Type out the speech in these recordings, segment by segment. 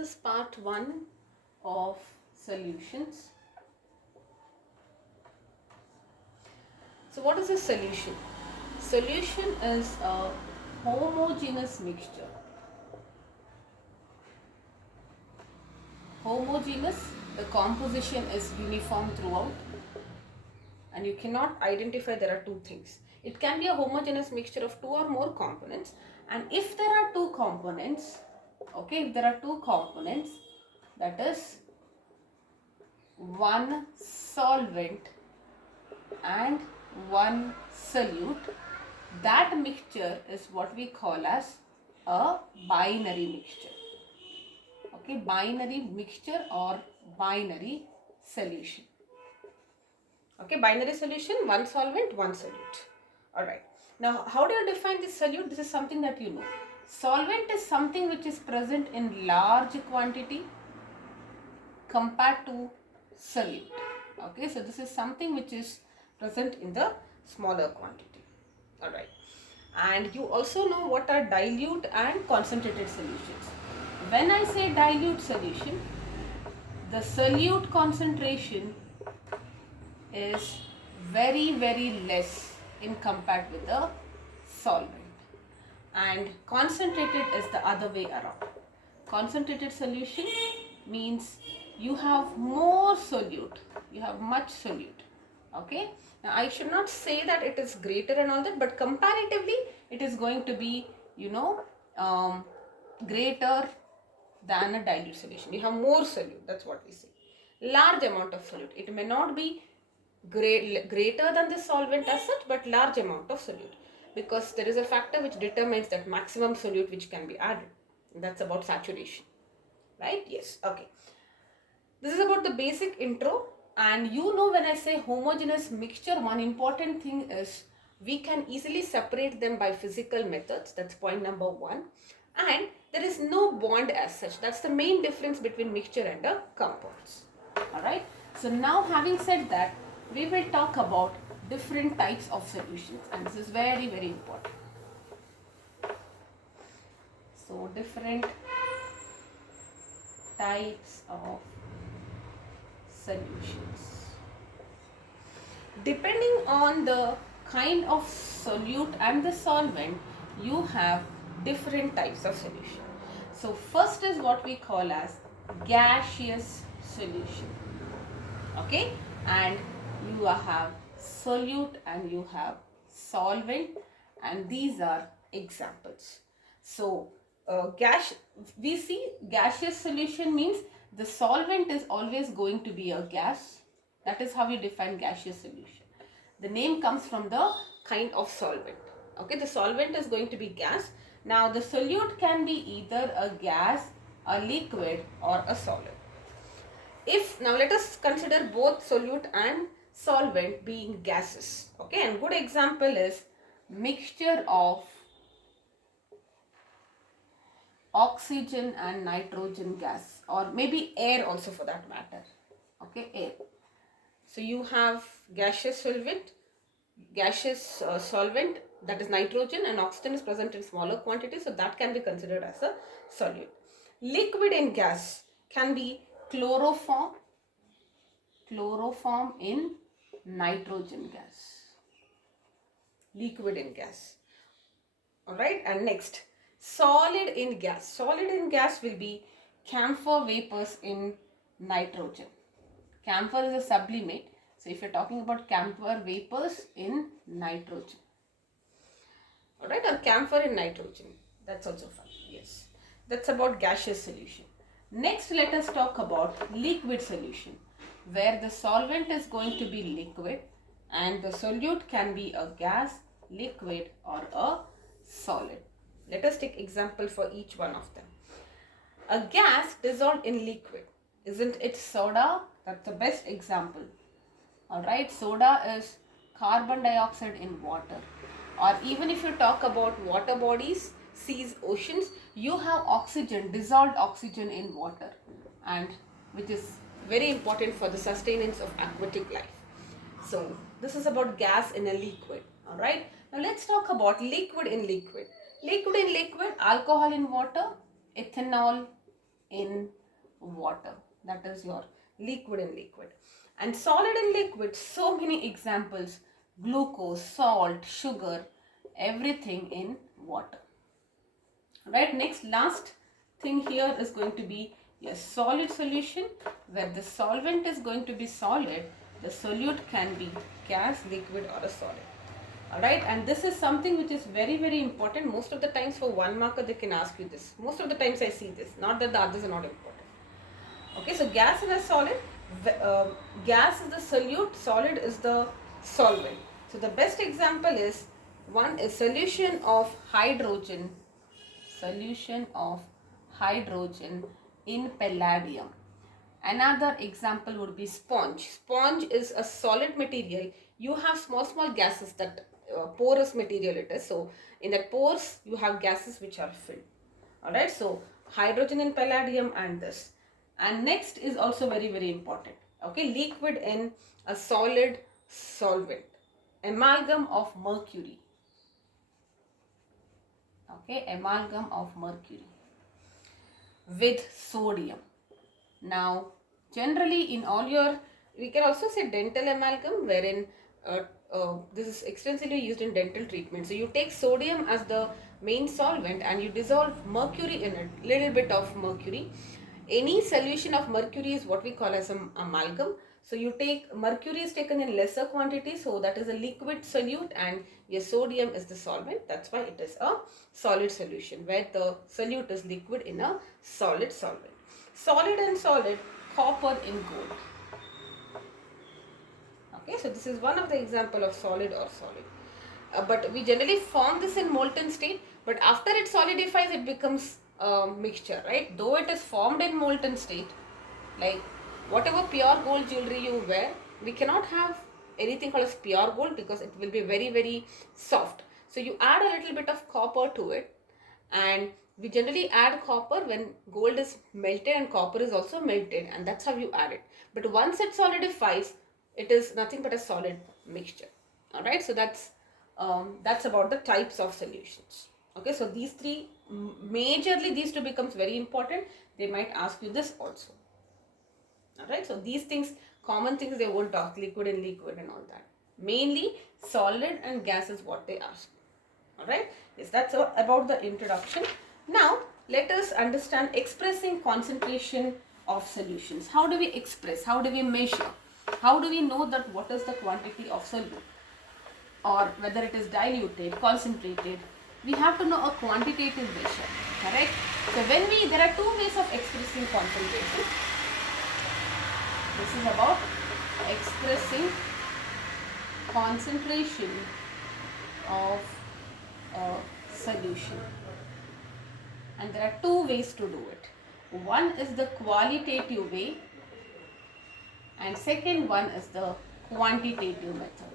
is part 1 of solutions. So what is a solution? Solution is a homogeneous mixture. Homogeneous, the composition is uniform throughout, and you cannot identify there are two things. It can be a homogeneous mixture of two or more components, and if there are two components, if there are two components, that is one solvent and one solute, that mixture is what we call as a binary mixture. Binary mixture or binary solution. Binary solution, one solvent, one solute. Alright. Now, how do you define this solute? This is something that you know. Solvent is something which is present in large quantity compared to solute. So this is something which is present in the smaller quantity. Alright. And you also know what are dilute and concentrated solutions. When I say dilute solution, the solute concentration is very, very less in compared with the solvent, and concentrated is the other way around. Concentrated solution means you have more solute, you have much solute. Now I should not say that it is greater and all that, but comparatively it is going to be greater than a dilute solution. You have more solute, that's what we say. Large amount of solute. It may not be greater than the solvent as such, but large amount of solute, because there is a factor which determines that maximum solute which can be added. That's about saturation, right? Yes. Okay, this is about the basic intro. And you know, when I say homogeneous mixture, one important thing is we can easily separate them by physical methods. That's point number 1. And there is no bond as such. That's the main difference between mixture and a compounds. Alright. So now, having said that, we will talk about different types of solutions, and this is very, very important. So different types of solutions. Depending on the kind of solute and the solvent, you have different types of solution. So first is what we call as gaseous solution. And you have solute and you have solvent, and these are examples. So we see gaseous solution means the solvent is always going to be a gas. That is how we define gaseous solution. The name comes from the kind of solvent. The solvent is going to be gas. Now the solute can be either a gas, a liquid, or a solid. Now let us consider both solute and solvent being gases. And good example is mixture of oxygen and nitrogen gas, or maybe air also for that matter. Air. So you have gaseous solvent, solvent, that is nitrogen, and oxygen is present in smaller quantities, so that can be considered as a solute. Liquid in gas can be chloroform in nitrogen gas. Liquid in gas. Alright, and next, solid in gas. Solid in gas will be camphor vapors in nitrogen. Camphor is a sublimate, so if you're talking about camphor vapors in nitrogen. Alright, or camphor in nitrogen, that's also fine. Yes, that's about gaseous solution. Next, let us talk about liquid solution, where the solvent is going to be liquid and the solute can be a gas, liquid, or a solid. Let us take example for each one of them. A gas dissolved in liquid, isn't it soda? That's the best example. Alright, soda is carbon dioxide in water. Or even if you talk about water bodies, seas, oceans, you have oxygen, dissolved oxygen in water, and which is very important for the sustenance of aquatic life. So this is about gas in a liquid. Alright, now let's talk about liquid in liquid. Liquid in liquid, alcohol in water, ethanol, in water. That is your liquid in liquid. And solid in liquid, so many examples: glucose, salt, sugar, everything in water. Right, next last thing here is going to be your solid solution, where the solvent is going to be solid. The solute can be gas, liquid, or a solid. Alright, and this is something which is very important. Most of the times for 1 marker they can ask you this. Most of the times I see this, not that the others are not important. Okay, so gas and a solid, gas is the solute, solid is the solvent. So the best example is, one is solution of hydrogen in palladium. Another example would be sponge. Sponge is a solid material. You have small gases, that porous material it is. So in that pores you have gases which are filled. Alright, so hydrogen in palladium and this. And next is also very important. Okay, liquid in a solid solvent. Amalgam of mercury. Okay, amalgam of mercury with sodium. Now, generally in all your, we can also say dental amalgam, wherein this is extensively used in dental treatment. So you take sodium as the main solvent and you dissolve mercury in it, little bit of mercury. Any solution of mercury is what we call as an amalgam. So you take, mercury is taken in lesser quantity, so that is a liquid solute, and your sodium is the solvent. That's why it is a solid solution, where the solute is liquid in a solid solvent. Solid and solid, copper in gold. Okay, so this is one of the example of solid or solid. But we generally form this in molten state, but after it solidifies it becomes a mixture, right? Though it is formed in molten state, like whatever pure gold jewelry you wear, we cannot have anything called as pure gold because it will be very soft. So you add a little bit of copper to it, and we generally add copper when gold is melted and copper is also melted, and that's how you add it. But once it solidifies, it is nothing but a solid mixture. Alright, so that's about the types of solutions. Okay, so these three, majorly these two becomes very important. They might ask you this also. Alright, so these things, common things they won't talk, liquid and liquid and all that. Mainly solid and gas is what they ask. Alright, yes, that's about the introduction. Now let us understand expressing concentration of solutions. How do we express? How do we measure? How do we know that what is the quantity of solute, or whether it is diluted, concentrated? We have to know a quantitative measure, correct? So there are two ways of expressing concentration. This is about expressing concentration of a solution, and there are two ways to do it. One is the qualitative way, and second one is the quantitative method.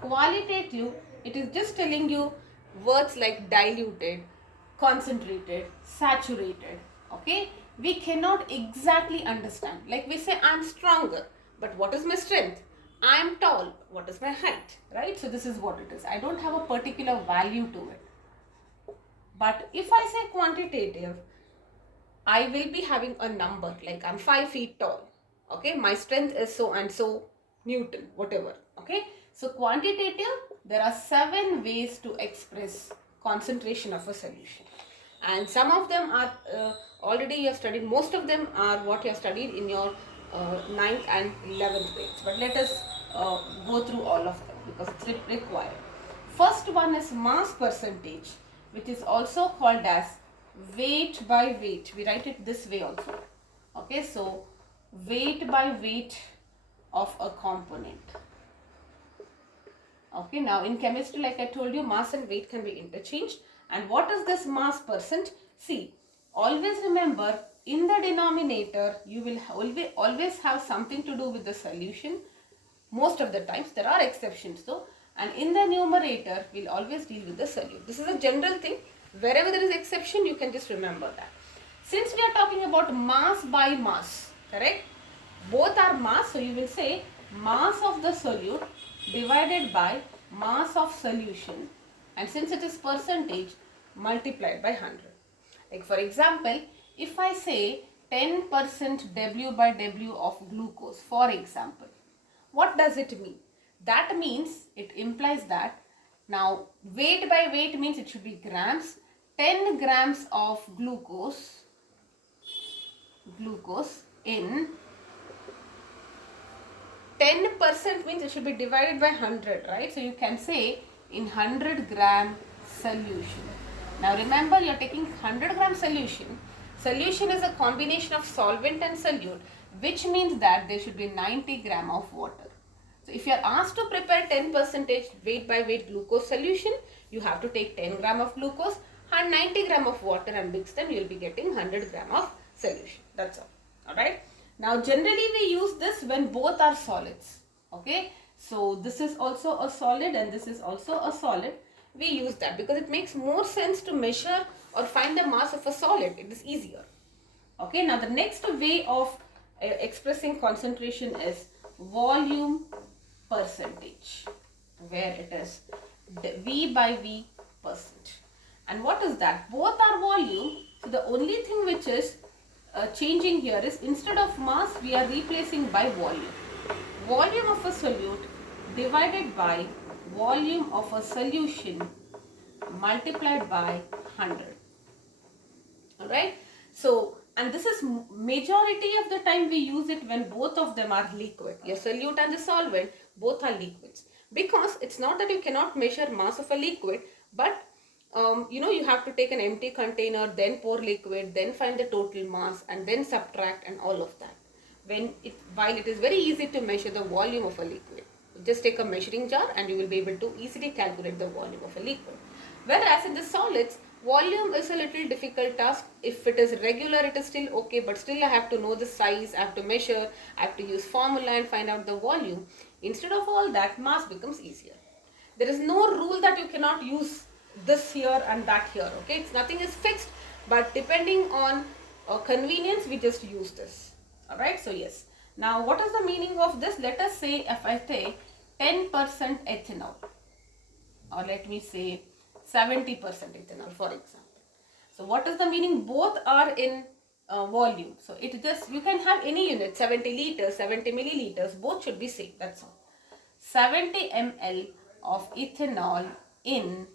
Qualitative, it is just telling you words like diluted, concentrated, saturated. Okay, we cannot exactly understand. Like we say, I'm stronger, but what is my strength? I am tall, what is my height? Right? So this is what it is. I don't have a particular value to it. But if I say quantitative, I will be having a number, like I'm 5 feet tall. Okay, my strength is so and so Newton, whatever. Okay, so quantitative, there are 7 ways to express concentration of a solution, and some of them are already you have studied. Most of them are what you have studied in your 9th and 11th grades, but let us go through all of them because it's required. First one is mass percentage, which is also called as weight by weight. We write it this way also. Okay, so weight by weight of a component. Okay, now in chemistry, like I told you, mass and weight can be interchanged. And what is this mass percent? See, always remember, in the denominator you will always have something to do with the solution. Most of the times, there are exceptions though, and in the numerator we'll always deal with the solute. This is a general thing. Wherever there is exception, you can just remember that. Since we are talking about mass by mass, correct? Both are mass, so you will say mass of the solute divided by mass of solution, and since it is percentage, multiplied by 100. Like for example, if I say 10% W by W of glucose, for example, what does it mean? That means, it implies that, now weight by weight means it should be grams. 10 grams of glucose in 10% means it should be divided by 100, right? So you can say in 100-gram solution. Now remember, you are taking 100-gram solution. Solution is a combination of solvent and solute, which means that there should be 90 gram of water. So if you are asked to prepare 10% weight by weight glucose solution, you have to take 10 gram of glucose and 90 gram of water and mix them. You will be getting 100 gram of solution. That's all. Alright. Now generally we use this when both are solids. Okay. So this is also a solid and this is also a solid. We use that because it makes more sense to measure or find the mass of a solid. It is easier. Okay. Now the next way of expressing concentration is volume percentage, where it is V by V percent. And what is that? Both are volume. So the only thing which is changing here is, instead of mass we are replacing by volume. Volume of a solute divided by volume of a solution multiplied by 100. Alright. So, and this is majority of the time we use it when both of them are liquid. Your solute and the solvent both are liquids. Because it's not that you cannot measure mass of a liquid, but you have to take an empty container, then pour liquid, then find the total mass and then subtract and all of that. While it is very easy to measure the volume of a liquid, just take a measuring jar and you will be able to easily calculate the volume of a liquid. Whereas in the solids, volume is a little difficult task. If it is regular, it is still okay, but still I have to know the size, I have to measure, I have to use formula and find out the volume. Instead of all that, mass becomes easier. There is no rule that you cannot use this here and that here, okay? Nothing is fixed, but depending on convenience, we just use this. Alright, so yes. Now, what is the meaning of this? Let us say if I take 10% ethanol, or let me say 70% ethanol, for example. So what is the meaning? Both are in volume. So it just, you can have any unit, 70 liters, 70 milliliters, both should be same. That's all. 70 ml of ethanol in,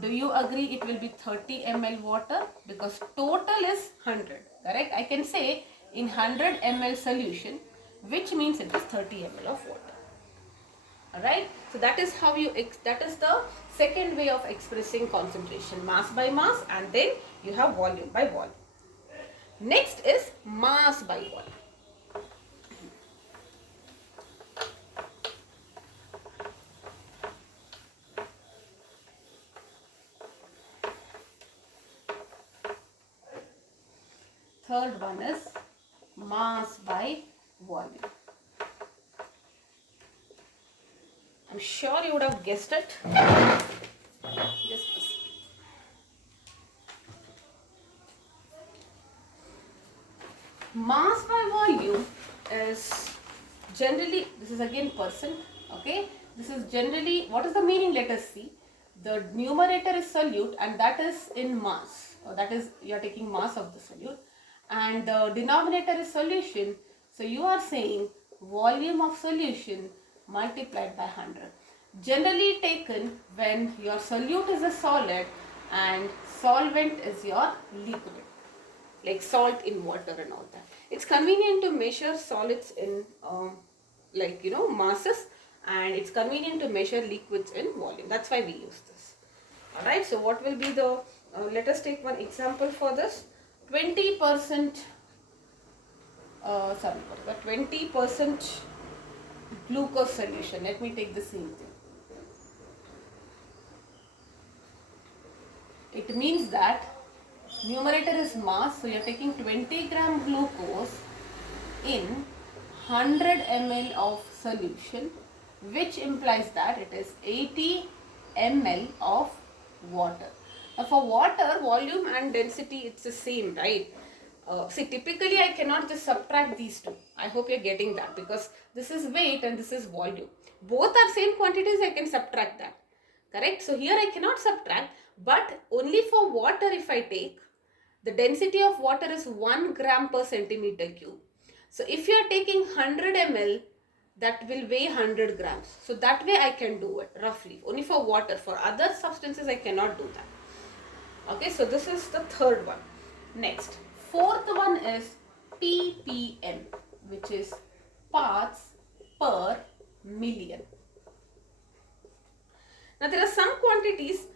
do you agree it will be 30 ml water? Because total is 100, correct? I can say in 100 ml solution, which means it is 30 ml of water. Alright, so that is how that is the second way of expressing concentration, mass by mass, and then you have volume by volume. Next is mass by volume. Third one is mass by volume. I'm sure you would have guessed it. Just a second. Mass by volume is generally, this is again percent, okay? This is generally, what is the meaning? Let us see. The numerator is solute and that is in mass. That is, you are taking mass of the solute. And the denominator is solution. So you are saying volume of solution multiplied by 100. Generally taken when your solute is a solid and solvent is your liquid, like salt in water and all that. It's convenient to measure solids in masses, and it's convenient to measure liquids in volume. That's why we use this. Alright, so what will be the, let us take one example for this. 20% 20% glucose solution. Let me take the same thing. It means that numerator is mass, so you are taking 20 gram glucose in 100 ml of solution, which implies that it is 80 ml of water. Now for water, volume and density, it's the same, right? See, typically I cannot just subtract these two. I hope you're getting that, because this is weight and this is volume. Both are same quantities, I can subtract that. Correct? So here I cannot subtract, but only for water if I take, The density of water is 1 gram per centimeter cube. So if you are taking 100 ml, that will weigh 100 grams. So that way I can do it roughly. Only for water. For other substances I cannot do that. Okay, so this is the third one. Next, fourth one is ppm, which is parts per million. Now there are some quantities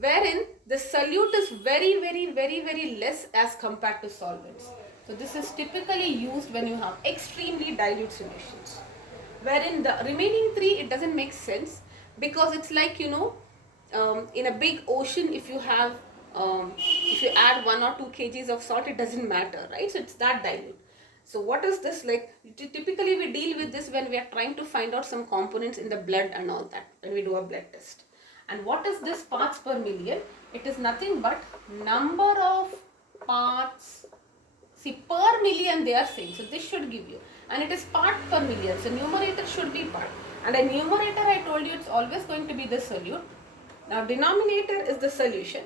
wherein the solute is very less as compared to solvents. So this is typically used when you have extremely dilute solutions. Wherein the remaining three, it doesn't make sense, because it's like, in a big ocean, if you add 1 or 2 kgs of salt, it doesn't matter, right? So it's that dilute. So what is this like? Typically we deal with this when we are trying to find out some components in the blood and all that, when we do a blood test. And what is this parts per million? It is nothing but number of parts. See, per million they are saying. So this should give you. And it is part per million. So numerator should be part. And a numerator, I told you, it's always going to be the solute. Now denominator is the solution.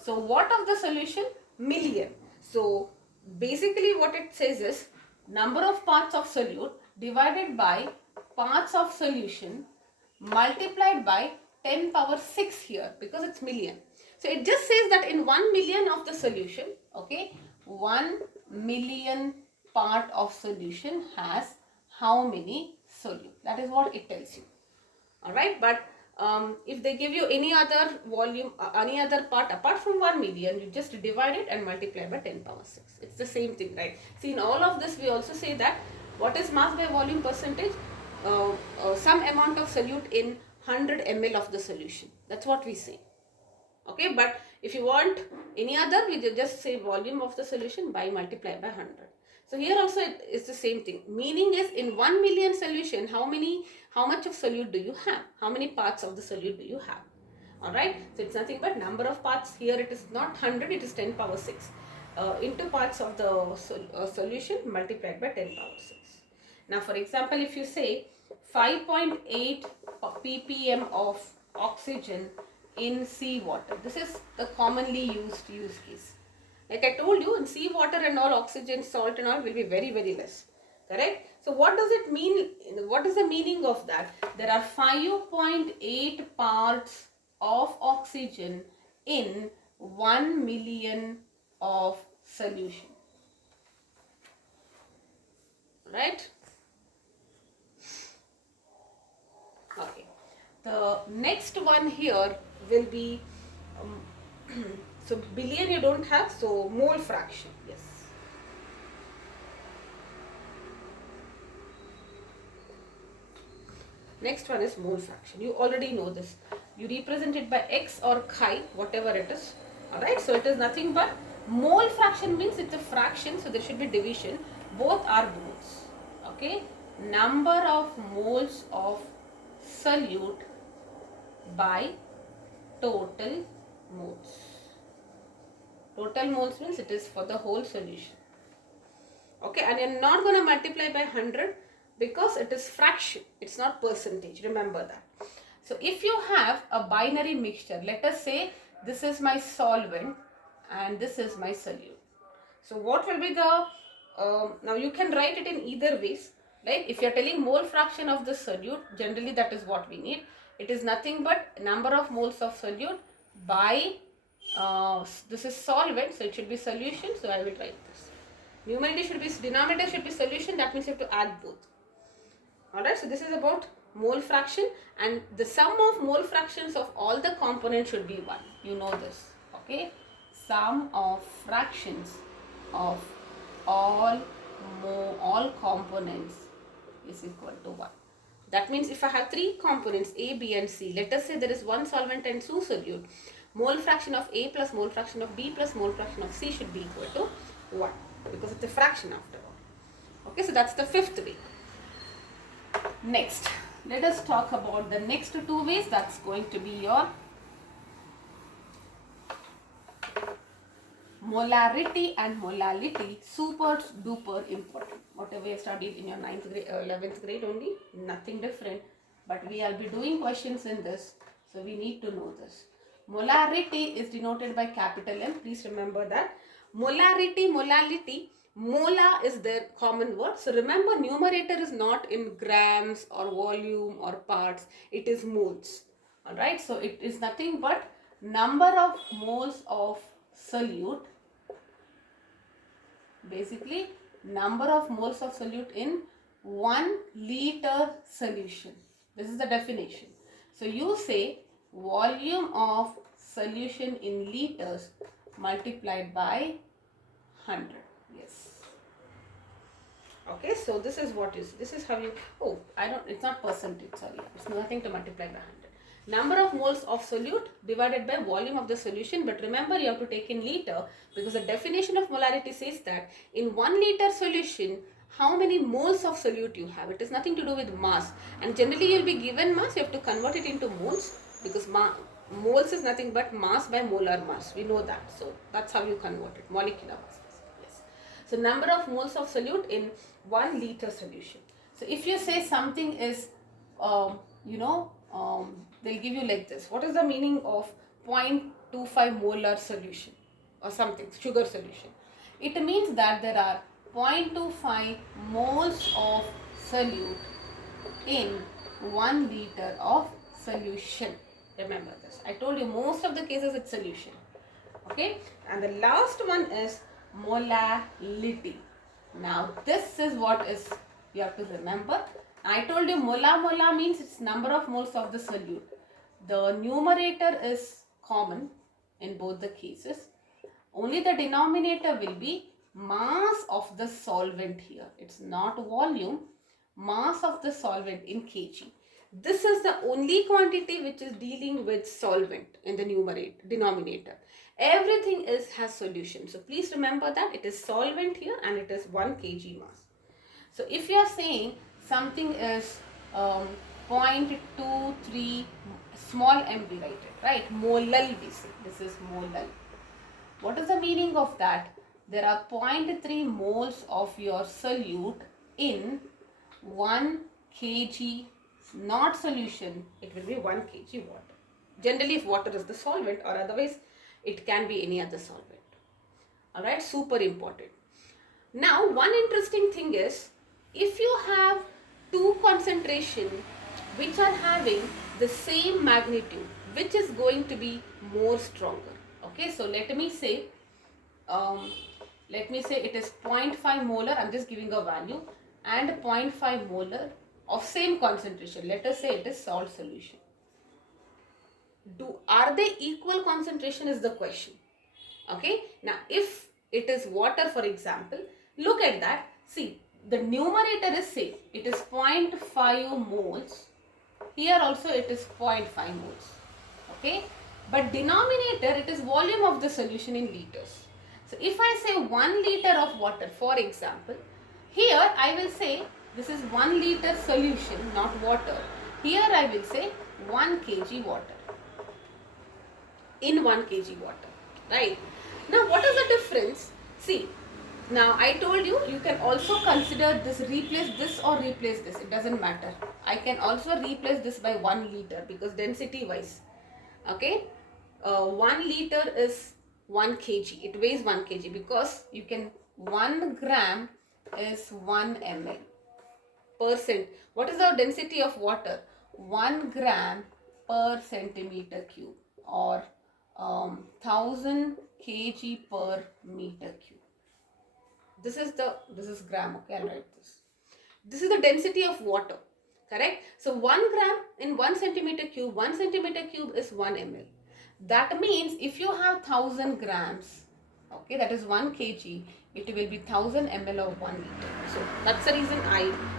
So what of the solution? Million. So basically what it says is number of parts of solute divided by parts of solution multiplied by 10 power 6 here, because it's million. So it just says that in 1 million of the solution, okay, 1 million part of solution has how many solute. That is what it tells you. Alright, but if they give you any other volume, any other part apart from 1 million, you just divide it and multiply by 10 power 6. It's the same thing, right? See, in all of this we also say that what is mass by volume percentage? Some amount of solute in 100 ml of the solution. That's what we say. Okay, but if you want any other, we just say volume of the solution by multiply by 100. So here also it is the same thing. Meaning is in 1 million solution, how much of solute do you have? How many parts of the solute do you have? Alright, so it's nothing but number of parts. Here it is not 100, it is 10 power 6. Into parts of the solution multiplied by 10 power 6. Now for example, if you say 5.8 ppm of oxygen in seawater. This is the commonly used use case. Like I told you, in seawater and all, oxygen, salt and all will be very less. Correct? So what does it mean? What is the meaning of that? There are 5.8 parts of oxygen in 1 million of solution. Right? Okay. The next one here will be, so billion you don't have, so mole fraction, yes. Next one is mole fraction. You already know this. You represent it by x or chi, whatever it is. Alright, so it is nothing but mole fraction means it's a fraction, so there should be division. Both are moles. Okay, number of moles of solute by total moles. Total moles means it is for the whole solution. Okay, and you're not going to multiply by 100 because it is fraction. It's not percentage. Remember that. So if you have a binary mixture, let us say this is my solvent and this is my solute. So what will be the, now you can write it in either ways. Right? If you are telling mole fraction of the solute, generally that is what we need. It is nothing but number of moles of solute by, this is solvent, so it should be solution, so I will write this. Denominator should be solution, that means you have to add both. Alright, so this is about mole fraction, and the sum of mole fractions of all the components should be 1. You know this. Okay, sum of fractions of all components is equal to 1. That means if I have 3 components A, B and C, let us say there is 1 solvent and 2 solute, mole fraction of A plus mole fraction of B plus mole fraction of C should be equal to 1, because it's a fraction after all. Okay, so that's the 5th way. Next, let us talk about the next 2 ways. That's going to be your molarity and molality, super duper important. Whatever you studied in your 9th grade, 11th grade only, nothing different. But we will be doing questions in this, so we need to know this. Molarity is denoted by capital M. Please remember that. Molarity, molality, mola is their common word. So remember, numerator is not in grams or volume or parts, it is moles. Alright, so it is nothing but number of moles of solute, basically number of moles of solute in 1 liter solution. This is the definition. So you say volume of solution in liters multiplied by 100. Yes. Okay, so this is what is, this is how you, oh, I don't, it's not percentage, sorry, it's nothing to multiply by 100. Number of moles of solute divided by volume of the solution, but remember you have to take in liter, because the definition of molarity says that in 1 liter solution, how many moles of solute you have. It is nothing to do with mass, and generally you will be given mass, you have to convert it into moles, because moles is nothing but mass by molar mass, we know that, so that's how you convert it, molecular mass. Yes. So number of moles of solute in 1 liter solution. So if you say something is, they'll give you like this. What is the meaning of 0.25 molar solution or something, sugar solution? It means that there are 0.25 moles of solute in 1 liter of solution. Remember this. I told you most of the cases it's solution. Okay. And the last one is molality. Now this is what is you have to remember. I told you mola means it's number of moles of the solute. The numerator is common in both the cases. Only the denominator will be mass of the solvent here. It's not volume, mass of the solvent in kg. This is the only quantity which is dealing with solvent in the denominator. Everything else has solution. So please remember that it is solvent here and it is 1 kg mass. So if you are saying something is 0.23 small m, we write it, right? Molal we say. This is molal. What is the meaning of that? There are 0.3 moles of your solute in 1 kg, not solution, it will be 1 kg water. Generally if water is the solvent, or otherwise it can be any other solvent. Alright, super important. Now one interesting thing is, if you have two concentration which are having the same magnitude, which is going to be more stronger? Okay, so let me say it is 0.5 molar, I'm just giving a value, and 0.5 molar of same concentration. Let us say it is salt solution. Are they equal concentration is the question. Okay, now if it is water, for example, look at that. See, the numerator is same, it is 0.5 moles. Here also it is 0.5 moles. Okay, but denominator, it is volume of the solution in liters. So if I say 1 liter of water, for example, here I will say this is 1 liter solution, not water. Here I will say 1 kg water. In 1 kg water, right? Now what is the difference? See, now I told you, you can also consider this, replace this or replace this, it doesn't matter. I can also replace this by 1 liter because density wise, okay, 1 liter is 1 kg, it weighs 1 kg because you can, 1 gram is 1 ml percent. What is the density of water? 1 gram per centimeter cube, or 1000 kg per meter cube. This is gram, okay, I'll write this. This is the density of water, correct? So 1 gram in 1 centimeter cube, 1 centimeter cube is 1 ml. That means if you have 1000 grams, okay, that is 1 kg, it will be 1000 ml of 1 liter. So that's the reason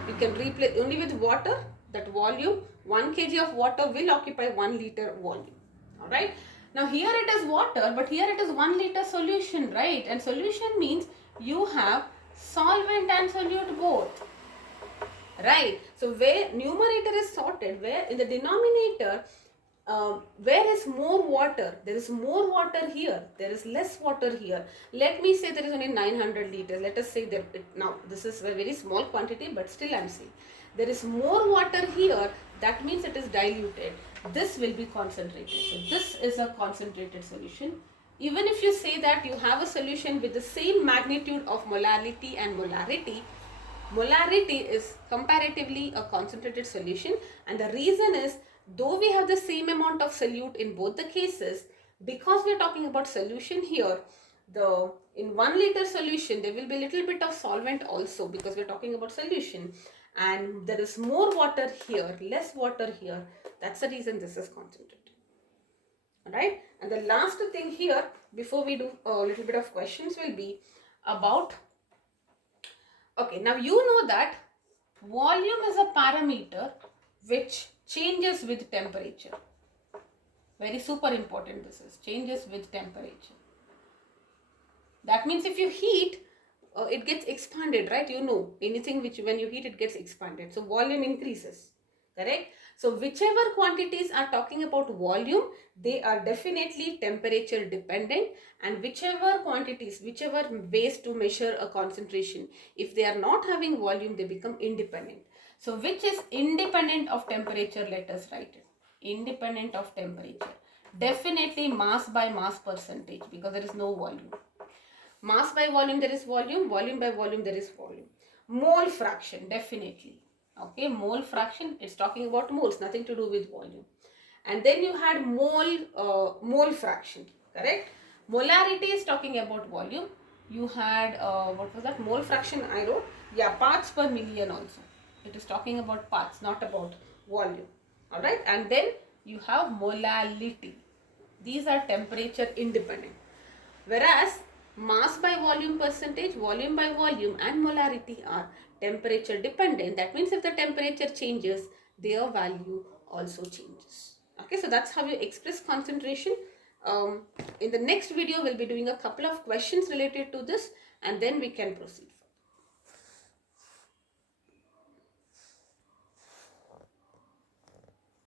you can replace only with water, that volume, 1 kg of water will occupy 1 liter volume. Alright. Now here it is water, but here it is 1 liter solution, right? And solution means you have solvent and solute both, right? So where numerator is sorted, where in the denominator, where is more water? There is more water here, there is less water here. Let me say there is only 900 liters. Let us say that now this is a very small quantity, but still I am saying there is more water here, that means it is diluted. This will be concentrated. So this is a concentrated solution. Even if you say that you have a solution with the same magnitude of molality and molarity, molarity is comparatively a concentrated solution, and the reason is, though we have the same amount of solute in both the cases, because we are talking about solution here, the in 1 liter solution there will be a little bit of solvent also, because we are talking about solution, and there is more water here, less water here. That's the reason this is concentrated. Right? And the last thing here before we do a little bit of questions will be about, okay, now you know that volume is a parameter which changes with temperature. Very super important this is, changes with temperature. That means if you heat, it gets expanded, right? You know, anything which when you heat it gets expanded, so volume increases, correct? So whichever quantities are talking about volume, they are definitely temperature dependent, and whichever quantities, whichever ways to measure a concentration, if they are not having volume, they become independent. So which is independent of temperature? Let us write it. Independent of temperature. Definitely mass by mass percentage, because there is no volume. Mass by volume, there is volume. Volume by volume, there is volume. Mole fraction, definitely. Okay, mole fraction, it's talking about moles, nothing to do with volume. And then you had mole fraction, correct? Molarity is talking about volume. You had, what was that? Mole fraction I wrote. Yeah, parts per million also. It is talking about parts, not about volume. Alright, and then you have molality. These are temperature independent. Whereas mass by volume percentage, volume by volume and molarity are temperature dependent. That means if the temperature changes, their value also changes. Okay, so that's how you express concentration. In the next video, we'll be doing a couple of questions related to this, and then we can proceed.